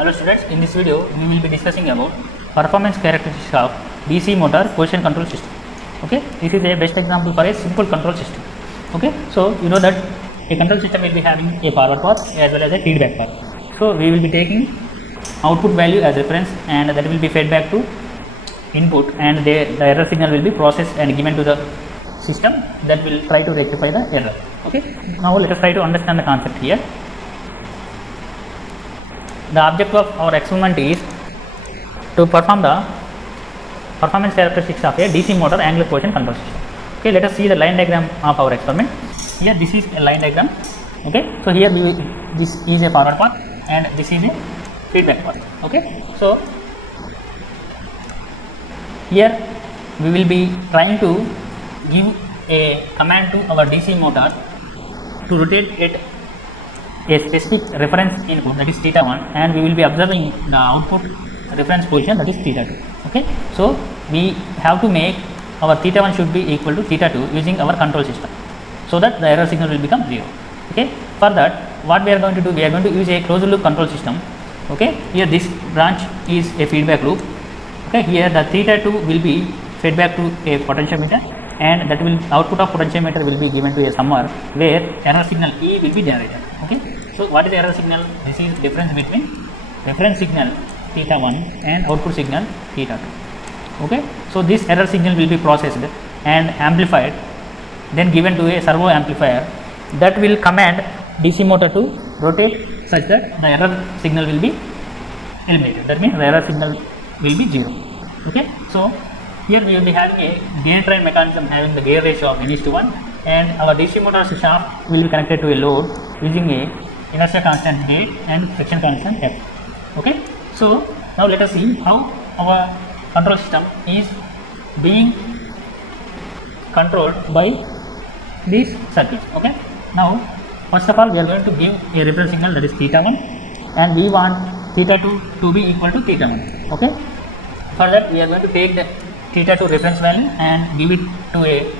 Hello students, in this video we will be discussing about performance characteristics of DC motor position control system. Okay, this is a best example for a simple control system. Okay, so you know that a control system will be having a forward path as well as a feedback path. So we will be taking output value as reference and that will be fed back to input, and the error signal will be processed and given to the system that will try to rectify the error. Okay, now let us try to understand the concept here. The object of our experiment is to perform the performance characteristics of a DC motor angular position control system. Okay, let us see the line diagram of our experiment. Here this is a line diagram. Okay, so here this is a forward path and this is a feedback path. Okay, so here we will be trying to give a command to our DC motor to rotate it a specific reference input, that is theta 1, and we will be observing the output reference position, that is theta 2. Okay, so we have to make our theta 1 should be equal to theta 2 using our control system, so that the error signal will become 0. Okay, for that what we are going to do, we are going to use a closed loop control system. Okay, here this branch is a feedback loop. Okay, here the theta 2 will be fed back to a potentiometer, and that will output of potentiometer will be given to a summer where error signal E will be generated. Okay, so what is the error signal? This is difference between reference signal theta 1 and output signal theta 2. Okay, so this error signal will be processed and amplified, then given to a servo amplifier that will command DC motor to rotate such that the error signal will be eliminated. That means the error signal will be 0. Okay, so here we will be having a gear train mechanism having the gear ratio of n:1, and our DC motor shaft will be connected to a load using a inertia constant gate and friction constant F. Okay, so now let us see how our control system is being controlled by these circuits. Okay, now first of all we are going to give a reference signal, that is theta 1, and we want theta 2 to be equal to theta 1. Okay, for that we are going to take the theta 2 reference value and give it to a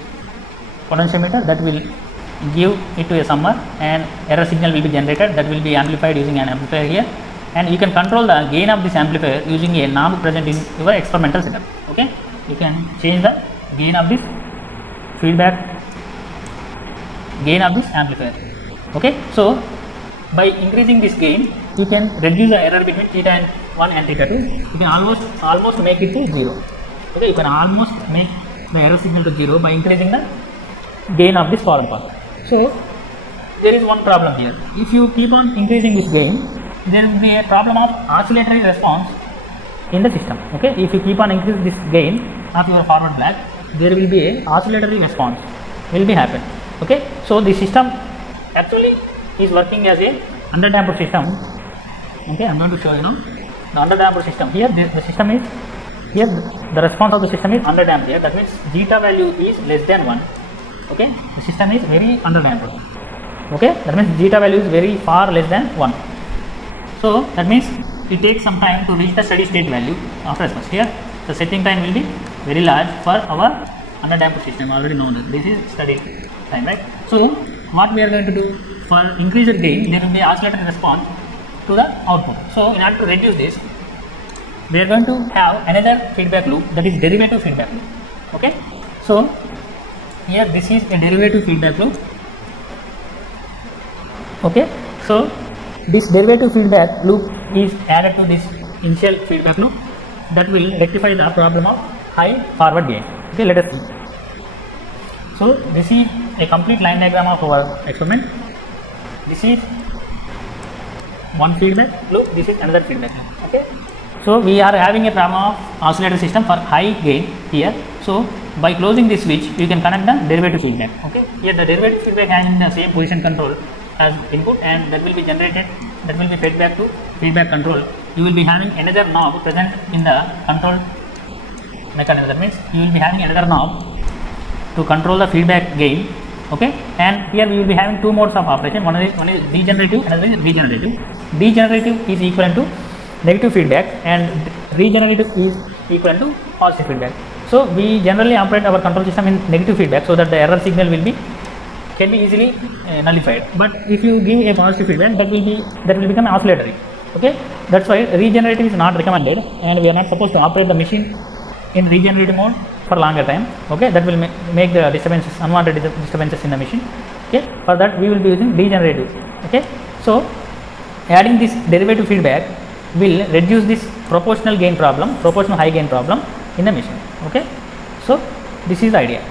potentiometer that will give it to a summer, and error signal will be generated that will be amplified using an amplifier here, and you can control the gain of this amplifier using a knob present in your experimental setup. Okay, you can change the gain of this feedback, gain of this amplifier. Okay, so by increasing this gain you can reduce the error between theta 1 and theta 2. You can almost make it to 0. Okay, you can almost make the error signal to 0 by increasing the gain of this forward path. So there is one problem here. If you keep on increasing this gain, there will be a problem of oscillatory response in the system. Okay, if you keep on increasing this gain of your forward black, there will be a oscillatory response will be happen. Okay, so the system actually is working as a underdamped system. Okay, I am going to show you now the underdamped system. Here the system is, here the response of the system is underdamped here, that means zeta value is less than 1. Okay, the system is very underdamped. Okay, that means zeta value is very far less than 1. So that means it takes some time to reach the steady state value of response. Here the setting time will be very large for our underdamped system. Already know that this is steady time, right? So what we are going to do, for increased gain there will be oscillatory response to the output. So in order to reduce this, we are going to have another feedback loop, that is derivative feedback loop. Okay, so here this is a derivative feedback loop. Okay, so this derivative feedback loop is added to this initial feedback loop that will rectify the problem of high forward gain. Okay, let us see. So this is a complete line diagram of our experiment. This is one feedback loop, this is another feedback loop. Okay, so we are having a problem of oscillator system for high gain here. So by closing this switch you can connect the derivative feedback. Okay, here the derivative feedback having the same position control as input, and that will be generated, that will be fed back to feedback control. You will be having another knob present in the control mechanism. That means you will be having another knob to control the feedback gain. Okay, and here we will be having two modes of operation. One is degenerative, another is regenerative. Degenerative is equivalent to negative feedback and regenerative is equivalent to positive feedback. So we generally operate our control system in negative feedback, so that the error signal can be easily nullified. But if you give a positive feedback, that will become oscillatory. Okay, that's why regenerative is not recommended, and we are not supposed to operate the machine in regenerative mode for longer time. Okay, that will make the disturbances, unwanted disturbances in the machine. Okay, for that we will be using degenerative. Okay, so adding this derivative feedback will reduce this proportional gain problem, proportional high gain problem in the machine. Okay, so this is the idea.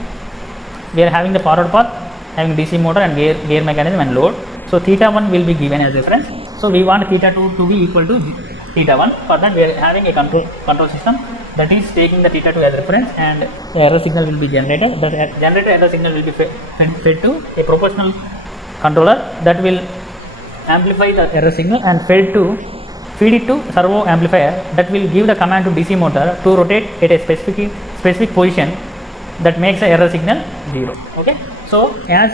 We are having the forward path, having DC motor and gear mechanism and load. So theta 1 will be given as reference. So we want theta 2 to be equal to theta 1. For that we are having a control system that is taking the theta 2 as reference, and the error signal will be generated. The generated error signal will be fed to a proportional controller that will amplify the error signal and feed it to servo amplifier that will give the command to DC motor to rotate at a specific position that makes the error signal 0. Okay, so as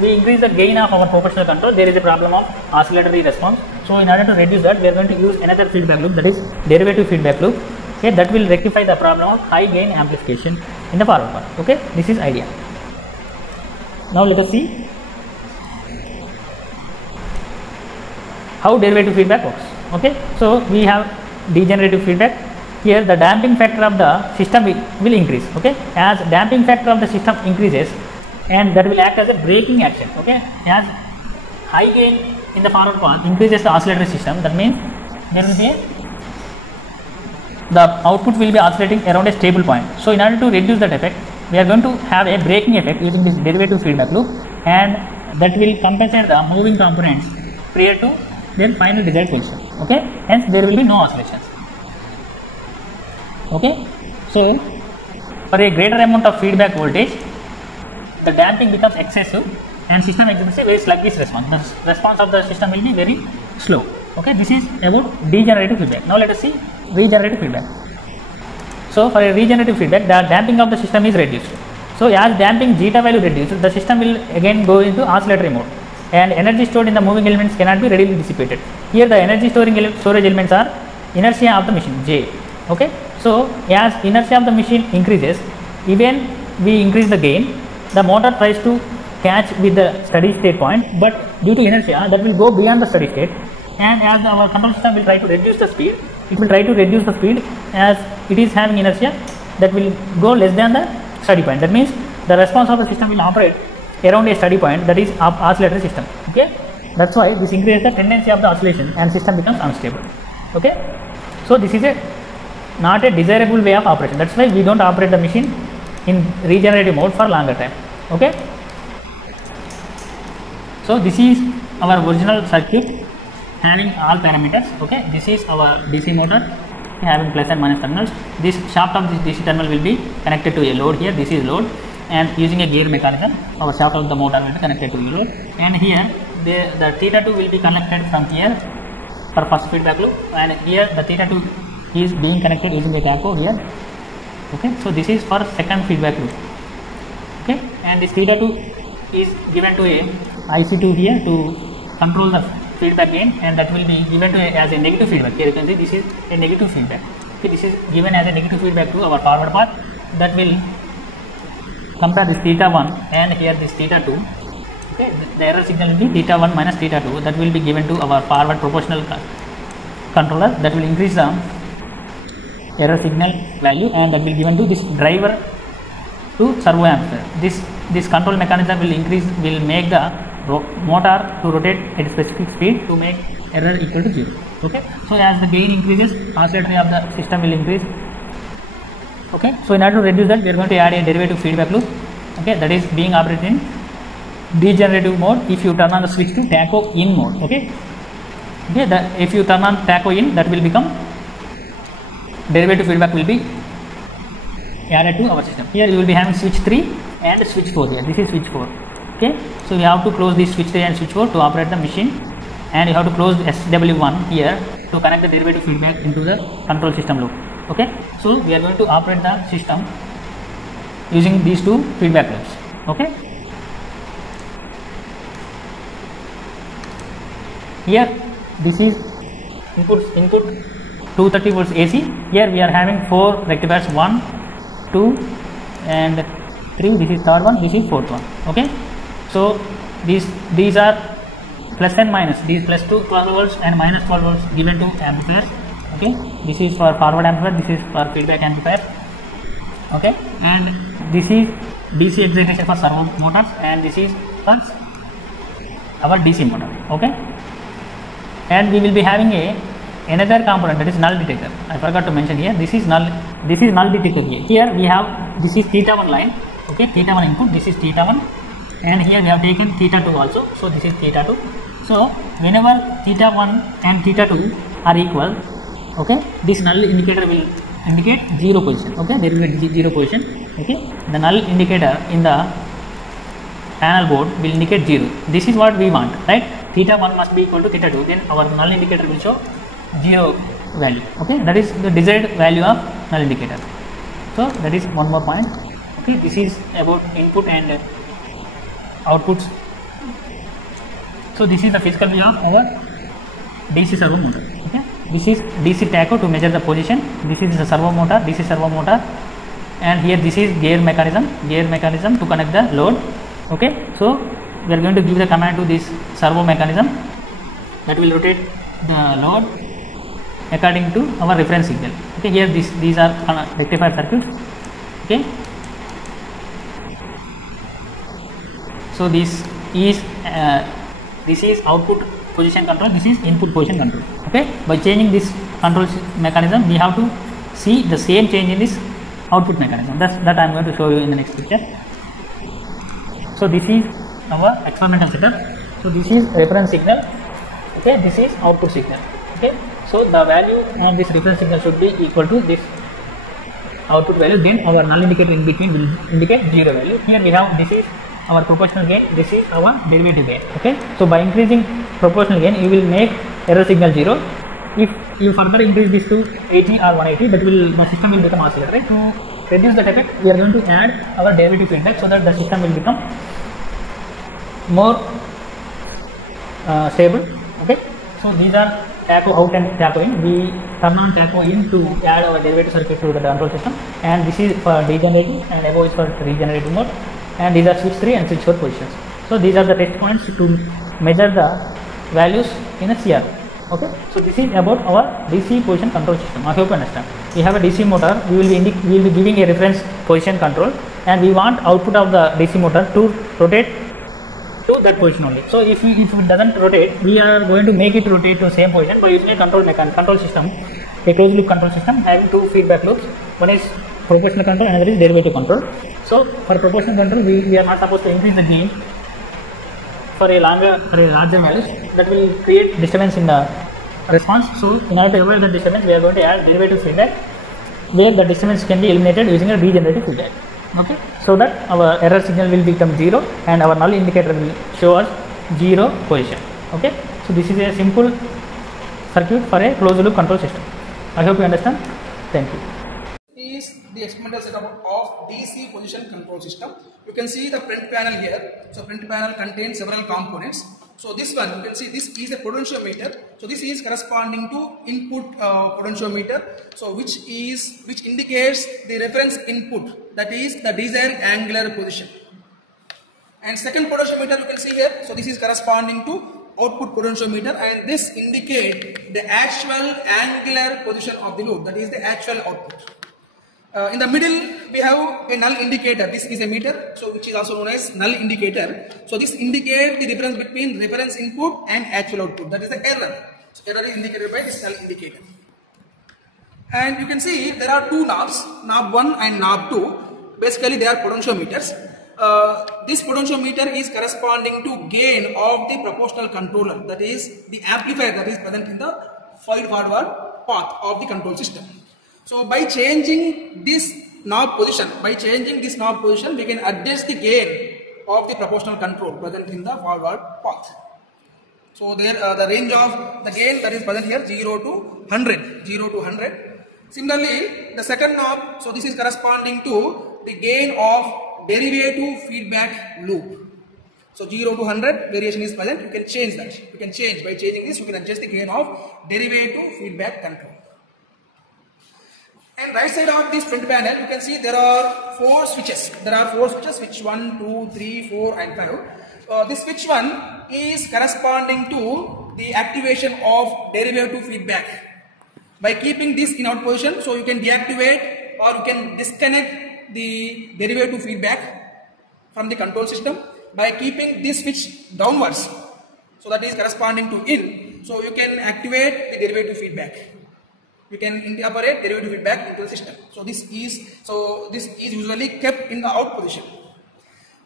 we increase the gain of our proportional control, there is a problem of oscillatory response. So in order to reduce that, we are going to use another feedback loop, that is derivative feedback loop. Okay, that will rectify the problem of high gain amplification in the forward path. Okay, this is idea. Now let us see how derivative feedback works. Okay, so we have degenerative feedback. Here the damping factor of the system will increase. Okay, as damping factor of the system increases, and that will act as a braking action. Okay, as high gain in the forward path increases the oscillatory system, that means there will be the output will be oscillating around a stable point. So in order to reduce that effect, we are going to have a braking effect using this derivative feedback loop, and that will compensate the moving components prior to their final desired position. Okay, hence there will be no oscillations. Okay, so for a greater amount of feedback voltage, the damping becomes excessive and system exhibits a very sluggish response. The response of the system will be very slow. Okay, this is about degenerative feedback. Now let us see regenerative feedback. So for a regenerative feedback, the damping of the system is reduced. So as damping zeta value reduces, the system will again go into oscillatory mode, and energy stored in the moving elements cannot be readily dissipated. Here the energy storage elements are inertia of the machine, J. Okay, so as inertia of the machine increases, even we increase the gain, the motor tries to catch with the steady state point, but due to inertia that will go beyond the steady state, and as our control system will try to reduce the speed, it will try to reduce the speed as it is having inertia that will go less than the steady point. That means the response of the system will operate around a steady point, that is oscillatory system. Okay, that's why this increases the tendency of the oscillation and system becomes unstable. Okay, so this is not a desirable way of operation. That's why we don't operate the machine in regenerative mode for longer time. Okay, so this is our original circuit having all parameters. Okay, this is our DC motor having plus and minus terminals. This shaft of this DC terminal will be connected to a load here. This is load, and using a gear mechanism, our shaft of the motor will be connected to a load, and here the theta 2 will be connected from here for first feedback loop, and here the theta 2 is being connected using a taco here. Okay, so this is for second feedback loop. Okay, and this theta 2 is given to a IC2 here to control the feedback gain, and that will be given to as a negative feedback. Here you can see this is a negative feedback. Okay, this is given as a negative feedback to our forward path, that will compare this theta 1 and here this theta 2. Okay, the error signal will be theta 1 minus theta 2, that will be given to our forward proportional controller, that will increase the error signal value, and that will given to this driver to servo amplifier. This control mechanism will make the motor to rotate at a specific speed to make error equal to 0. Okay, so as the gain increases, oscillatory of the system will increase. Okay, so in order to reduce that, we are going to add a derivative feedback loop. Okay, that is being operated in degenerative mode if you turn on the switch to taco in mode. Okay, if you turn on taco in, that will become derivative feedback will be added to our system. Here you will be having switch 3 and switch 4 here. This is switch 4. Okay, so we have to close this switch 3 and switch 4 to operate the machine, and you have to close SW1 here to connect the derivative feedback into the control system loop. Okay, so we are going to operate the system using these two feedback loops. Okay, here this is input 230 volts AC. Here we are having 4 rectifiers, 1, 2 and 3. This is third one, this is fourth one. Okay, so these are plus and minus, these plus 2 12 volts and minus 12 volts given to amplifier. Okay, this is for forward amplifier, this is for feedback amplifier. Okay, and this is DC excitation for servo motors, and this is for our DC motor. Okay, and we will be having another component, that is null detector. I forgot to mention here, this is null detector here. Here we have, this is theta 1 line. Okay, theta 1 input, this is theta 1, and here we have taken theta 2 also, so this is theta 2. So whenever theta 1 and theta 2 are equal, okay, this null indicator will indicate 0 position. Okay, there will be 0 position. Okay, the null indicator in the panel board will indicate 0. This is what we want, right? Theta 1 must be equal to theta 2, then our null indicator will show 0 value. Okay, that is the desired value of null indicator. So that is one more point. Okay, this is about input and outputs. So this is the physical view of our DC servo motor. Okay, this is DC tacho to measure the position. This is the servo motor, DC servo motor, and here this is gear mechanism to connect the load. Okay, so we are going to give the command to this servo mechanism that will rotate the load according to our reference signal. Okay, here these are rectifier circuits. Okay, so this is output position control, this is input position control. Okay, by changing this control mechanism, we have to see the same change in this output mechanism. That I am going to show you in the next picture. So this is our experimental setup. So this is reference signal. Okay, this is output signal. Okay, so the value of this reference signal should be equal to this output value, then our null indicator in between will indicate 0 value. Here we have, this is our proportional gain, this is our derivative gain. Okay, so by increasing proportional gain, you will make error signal 0. If you further increase this to 80 or 180, the system will become oscillator. Right? To reduce that effect, we are going to add our derivative feedback so that the system will become more stable. Okay, so these are tacho out and tacho in. We turn on tacho in to add our derivative circuit to the control system, and this is for degenerating, and above is for regenerative mode, and these are switch 3 and switch 4 positions. So these are the test points to measure the values in a CR. Okay, so this is about our DC position control system. I hope you understand. We have a DC motor, we will be giving a reference position control, and we want output of the DC motor to rotate to that position only. So if it doesn't rotate, we are going to make it rotate to the same position by using a control system, a closed loop control system having 2 feedback loops. One is proportional control, another is derivative control. So for proportional control, we are not supposed to increase the gain for a larger values, that will create disturbance in the response. So in order to avoid the disturbance, we are going to add derivative feedback where the disturbance can be eliminated using a regenerative feedback. Okay, so that our error signal will become 0 and our null indicator will show us 0 position. Okay, so this is a simple circuit for a closed loop control system. I hope you understand. Thank you. Is the experimental setup of DC position control system. You can see the front panel here. So front panel contains several components. So this one, you can see this is a potentiometer. So this is corresponding to input potentiometer. So which indicates the reference input, that is the desired angular position. And second potentiometer you can see here. So this is corresponding to output potentiometer, and this indicate the actual angular position of the loop, that is the actual output. In the middle we have a null indicator. This is a meter, so which is also known as null indicator. So this indicates the difference between reference input and actual output, that is the error. So error is indicated by this null indicator. And you can see there are 2 knobs, knob 1 and knob 2. Basically they are potentiometers. This potentiometer is corresponding to gain of the proportional controller, that is the amplifier that is present in the forward path of the control system. So by changing this knob position, we can adjust the gain of the proportional control present in the forward path. So there the range of the gain that is present here 0 to 100. Similarly, the second knob, so this is corresponding to the gain of derivative feedback loop. So 0 to 100 variation is present. You can change that. You can change by changing this. You can adjust the gain of derivative feedback control. And right side of this front panel, you can see there are 4 switches. There are 4 switches, which 1, 2, 3, 4 and 5. this switch 1 is corresponding to the activation of derivative feedback. By keeping this in out position, so you can deactivate or you can disconnect the derivative feedback from the control system by keeping this switch downwards. So that is corresponding to in. So you can activate the derivative feedback. You can incorporate derivative feedback into the system. So this is usually kept in the out position.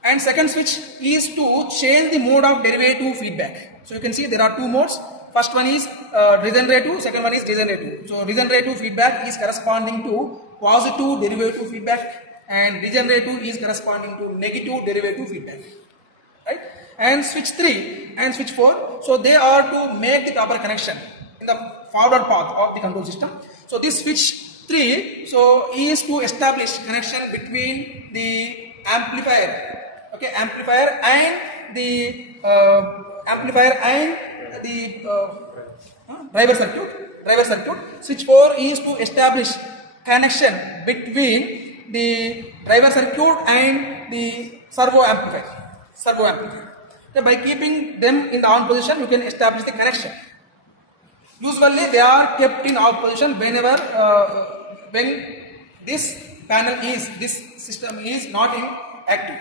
And second switch is to change the mode of derivative feedback. So you can see there are two modes. First one is regenerative, second one is degenerative. So regenerative feedback is corresponding to positive derivative feedback and degenerative is corresponding to negative derivative feedback. Right? And switch 3 and switch 4, so they are to make the proper connection in the forward path of the control system. So this switch 3 is to establish connection between the amplifier and the driver circuit. Switch 4 is to establish connection between the driver circuit and the servo amplifier. So by keeping them in the on position, you can establish the connection. Usually they are kept in off position whenever when this system is not in active.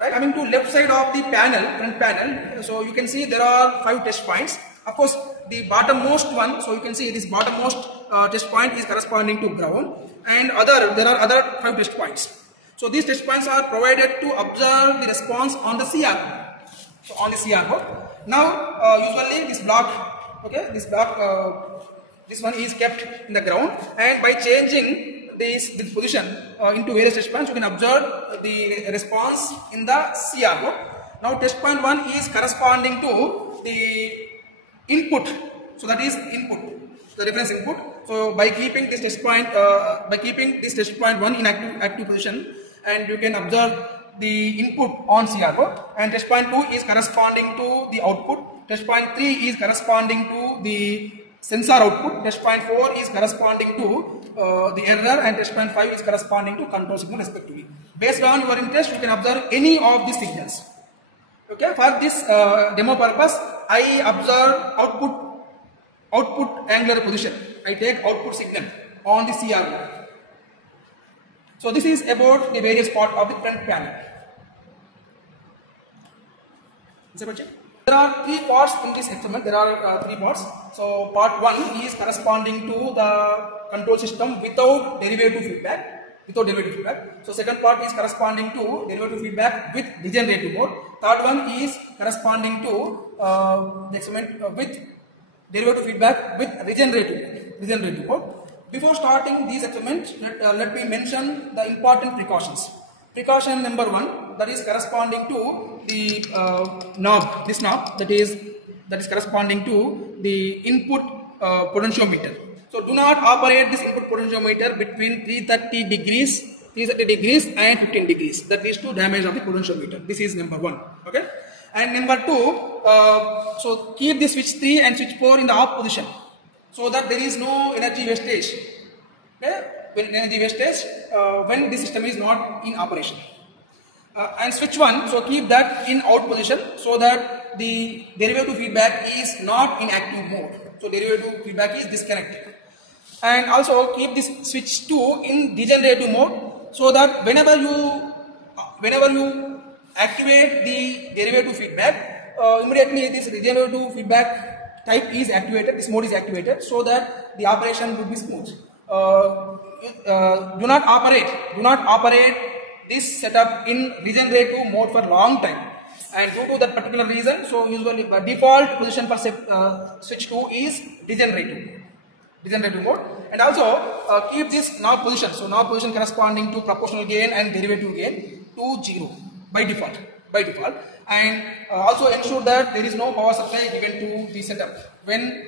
Right? Coming to left side of the front panel, so you can see there are 5 test points. Of course, the bottommost one, so you can see this bottommost test point is corresponding to ground, and there are other 5 test points. So these test points are provided to observe the response on the CR. So on the CR board. Now usually this one is kept in the ground, and by changing this position into various test points, you can observe the response in the CR board. Now test point 1 is corresponding to the input. So that is input, the reference input. So by keeping this test point, 1 in active position, and you can observe the input on CR board, and test point 2 is corresponding to the output. Test point 3 is corresponding to the sensor output. Test point 4 is corresponding to the error, and test point 5 is corresponding to control signal respectively. Based on your interest, you can observe any of these signals. Okay, for this demo purpose, I observe output angular position. I take output signal on the CR board. So this is about the various parts of the front panel. There are 3 parts in this experiment. There are 3 parts. So part 1 is corresponding to the control system without derivative feedback. So second part is corresponding to derivative feedback with degenerative mode. Third one is corresponding to the experiment with derivative feedback with regenerative mode. Before starting these experiments, let me mention the important precautions. Precaution number 1, that is corresponding to the knob, this knob that is corresponding to the input potentiometer. So do not operate this input potentiometer between 330 degrees and 15 degrees. That leads to damage of the potentiometer. This is number 1. Okay. And number 2, so keep the switch 3 and switch 4 in the off position, so that there is no energy wastage. Okay? When the system is not in operation. And switch 1, so keep that in out position, so that the derivative feedback is not in active mode. So derivative feedback is disconnected. And also keep this switch 2 in degenerative mode, so that whenever you activate the derivative feedback, immediately this regenerative feedback type is activated, this mode is activated, so that the operation would be smooth. Do not operate this setup in regenerative mode for long time, and due to that particular reason, so usually the default position for switch 2 is degenerative mode. And also keep this knob position, so knob position corresponding to proportional gain and derivative gain to 0 by default, and also ensure that there is no power supply given to the setup when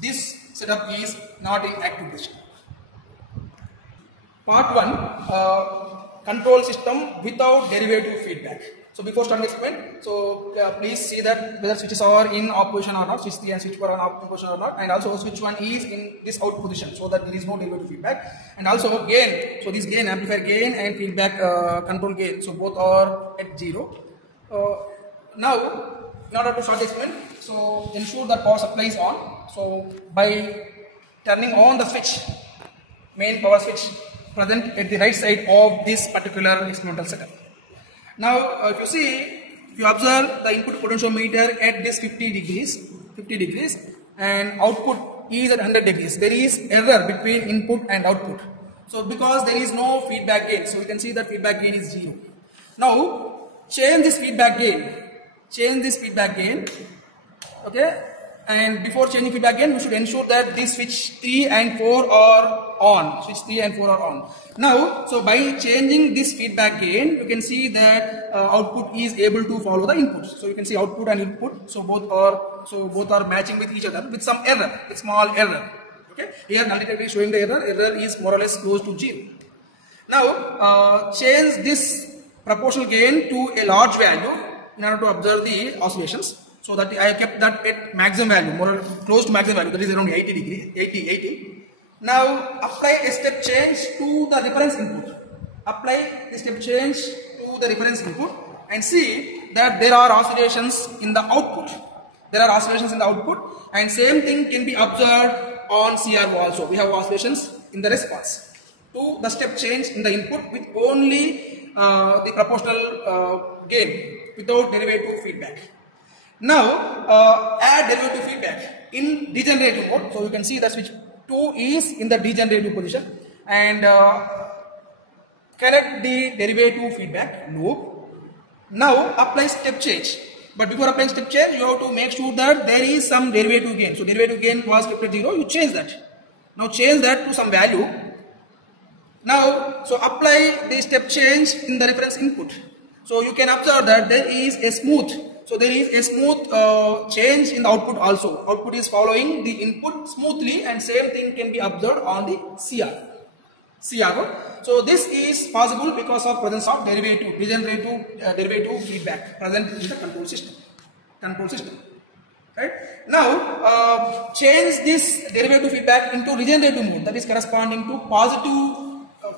this setup is not in active position. Part 1, control system without derivative feedback. So before starting experiment, so please see that whether switches are in off position or not, switch 3 and switch 4 are in off position or not, and also switch 1 is in this out position, so that there is no derivative feedback. And also gain, so this gain, amplifier gain and feedback control gain, so both are at 0. now, in order to start the experiment, so ensure that power supply is on. So by turning on the switch, main power switch present at the right side of this particular experimental setup. Now, if you observe the input potentiometer at this 50 degrees, and output is at 100 degrees, there is error between input and output. So because there is no feedback gain, so you can see that feedback gain is 0. Now, change this feedback gain, okay, and before changing feedback gain, we should ensure that this switch 3 and 4 are on. Now, so by changing this feedback gain, you can see that output is able to follow the input. So you can see output and input, so both are matching with each other with some error, with small error. Okay, here null detector is showing the error is more or less close to 0. Now, change this proportional gain to a large value in order to observe the oscillations. So that I kept that at maximum value, more close to maximum value, that is around 80. Now apply a step change to the reference input. And see that there are oscillations in the output. And same thing can be observed on CRO also. We have oscillations in the response to the step change in the input with only the proportional gain without derivative feedback. Now add derivative feedback in degenerative mode. So you can see that switch 2 is in the degenerative position, and connect the derivative feedback loop. Now apply step change, but before applying step change, you have to make sure that there is some derivative gain. So derivative gain was kept at 0, you change that. Now change that to some value. Now, so apply the step change in the reference input. So you can observe that there is a smooth change in the output also. Output is following the input smoothly, and same thing can be observed on the CRO. So this is possible because of presence of derivative feedback present in the control system. Right? Now change this derivative feedback into regenerative mode, that is corresponding to positive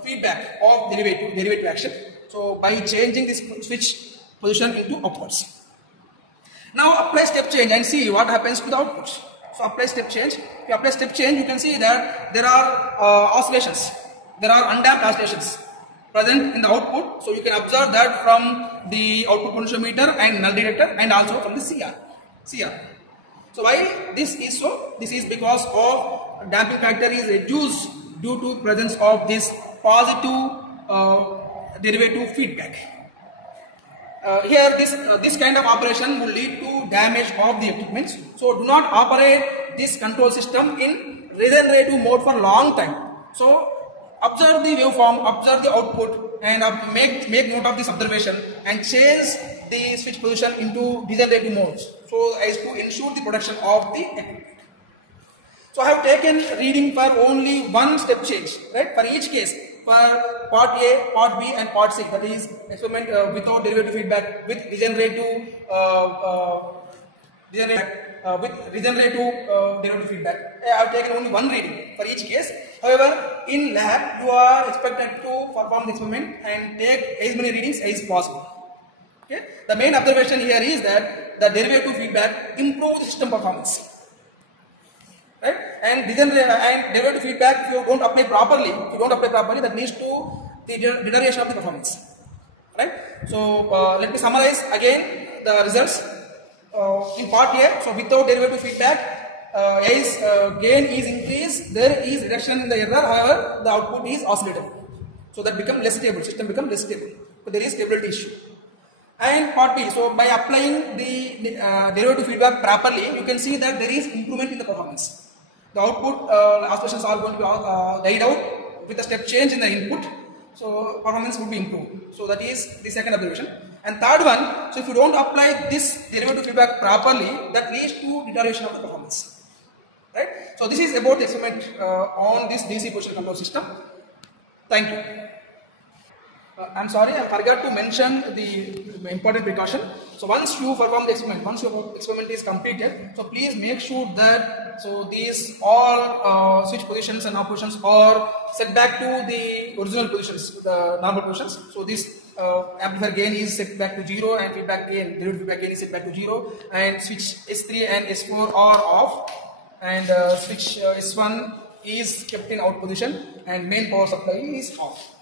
feedback of derivative action. So by changing this switch position into upwards. Now apply step change and see what happens to the output. So apply step change. If you apply step change, you can see that there are oscillations. There are undamped oscillations present in the output. So you can observe that from the output potentiometer and null detector, and also from the CR. So why this is so? This is because of damping factor is reduced due to presence of this positive derivative feedback. Here this kind of operation will lead to damage of the equipment. So do not operate this control system in regenerative mode for long time. So observe the waveform, observe the output, and make note of this observation, and change the switch position into degenerative modes, so as to ensure the protection of the equipment. So I have taken reading for only one step change, right? For each case, for part A, part B, and part C, that is experiment without derivative feedback, with regenerative derivative feedback. I have taken only one reading for each case. However, in lab, you are expected to perform the experiment and take as many readings as possible. Okay? The main observation here is that the derivative feedback improves the system performance. Right? And derivative feedback, if you don't apply properly, that leads to the deterioration of the performance. Right? So let me summarize again the results. In part A, so without derivative feedback, as gain is increased, there is reduction in the error. However, the output is oscillating, so that becomes less stable. System becomes less stable. So there is stability issue. And part B, so by applying the derivative feedback properly, you can see that there is improvement in the performance. The output oscillations are going to be died out with a step change in the input. So performance will be improved. So that is the second observation. And third one, so if you don't apply this derivative feedback properly, that leads to deterioration of the performance. Right? So this is about the experiment on this DC position control system. Thank you. I'm sorry, I forgot to mention the important precaution. So once you perform the experiment, once your experiment is completed, so please make sure that these all switch positions and operations are set back to the original positions, the normal positions. So this amplifier gain is set back to 0 and feedback gain, diluted feedback gain is set back to 0, and switch S3 and S4 are off, and switch S1 is kept in out position, and main power supply is off.